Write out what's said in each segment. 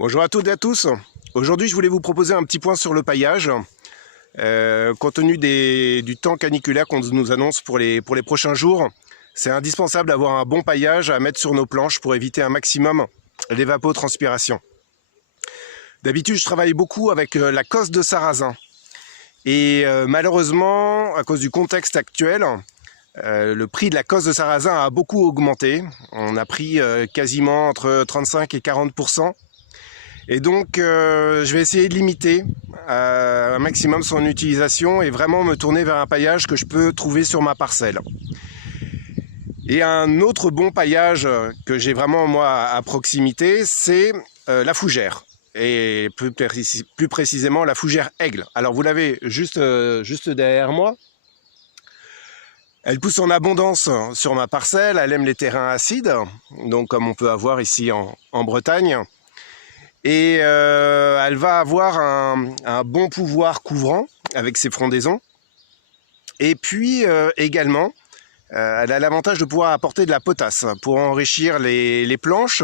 Bonjour à toutes et à tous. Aujourd'hui, je voulais vous proposer un petit point sur le paillage. Compte tenu du temps caniculaire qu'on nous annonce pour les prochains jours, c'est indispensable d'avoir un bon paillage à mettre sur nos planches pour éviter un maximum l'évapotranspiration. D'habitude, je travaille beaucoup avec la cosse de sarrasin. Et malheureusement, à cause du contexte actuel, le prix de la cosse de sarrasin a beaucoup augmenté. On a pris quasiment entre 35 et 40%. Et donc, je vais essayer de limiter un maximum son utilisation et vraiment me tourner vers un paillage que je peux trouver sur ma parcelle. Et un autre bon paillage que j'ai vraiment moi à proximité, c'est la fougère. Et plus précisément la fougère aigle. Alors vous l'avez juste derrière moi. Elle pousse en abondance sur ma parcelle, elle aime les terrains acides, donc comme on peut avoir ici en Bretagne. Et elle va avoir un bon pouvoir couvrant avec ses frondaisons. Et puis également, elle a l'avantage de pouvoir apporter de la potasse pour enrichir les planches,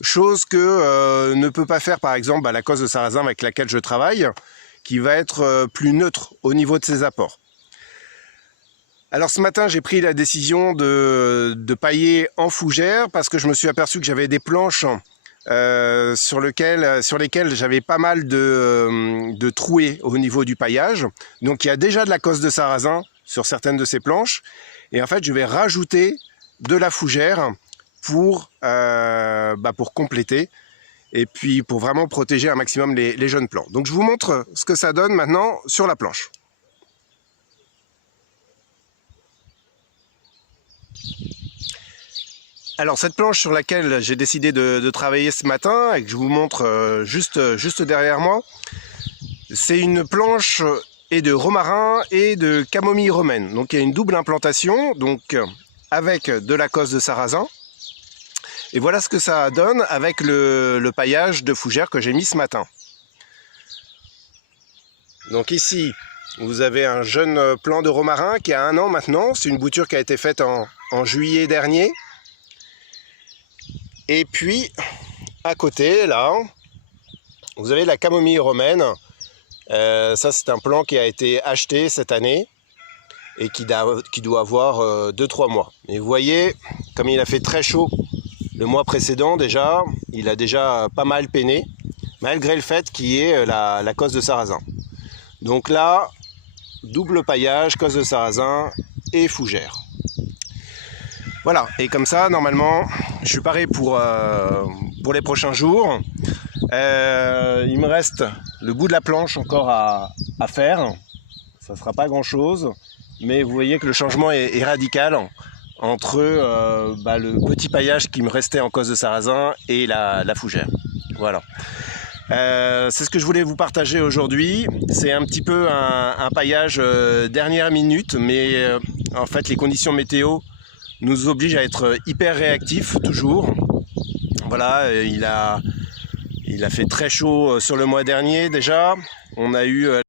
chose que ne peut pas faire par exemple la cosse de sarrasin avec laquelle je travaille, qui va être plus neutre au niveau de ses apports. Alors ce matin, j'ai pris la décision de pailler en fougère parce que je me suis aperçu que j'avais des planches sur lesquelles j'avais pas mal de trouées au niveau du paillage. Donc il y a déjà de la cosse de sarrasin sur certaines de ces planches. Et en fait, je vais rajouter de la fougère pour compléter et puis pour vraiment protéger un maximum les jeunes plants. Donc je vous montre ce que ça donne maintenant sur la planche. Alors cette planche sur laquelle j'ai décidé de travailler ce matin et que je vous montre juste derrière moi, c'est une planche et de romarin et de camomille romaine. Donc il y a une double implantation, donc avec de la cosse de sarrasin. Et voilà ce que ça donne avec le paillage de fougère que j'ai mis ce matin. Donc ici, vous avez un jeune plant de romarin qui a 1 an maintenant. C'est une bouture qui a été faite en juillet dernier. Et puis, à côté, là, vous avez la camomille romaine. Ça, c'est un plant qui a été acheté cette année et qui doit avoir 2-3 mois. Et vous voyez, comme il a fait très chaud le mois précédent déjà, il a déjà pas mal peiné, malgré le fait qu'il y ait la cosse de sarrasin. Donc là, double paillage, cosse de sarrasin et fougère. Voilà, et comme ça, normalement, je suis paré pour les prochains jours. Il me reste le bout de la planche encore à faire. Ça ne sera pas grand-chose, mais vous voyez que le changement est radical entre le petit paillage qui me restait en cosse de sarrasin et la fougère. Voilà. C'est ce que je voulais vous partager aujourd'hui. C'est un petit peu un paillage dernière minute, mais en fait, les conditions météo nous oblige à être hyper réactif toujours. Voilà, il a fait très chaud sur le mois dernier déjà. On a eu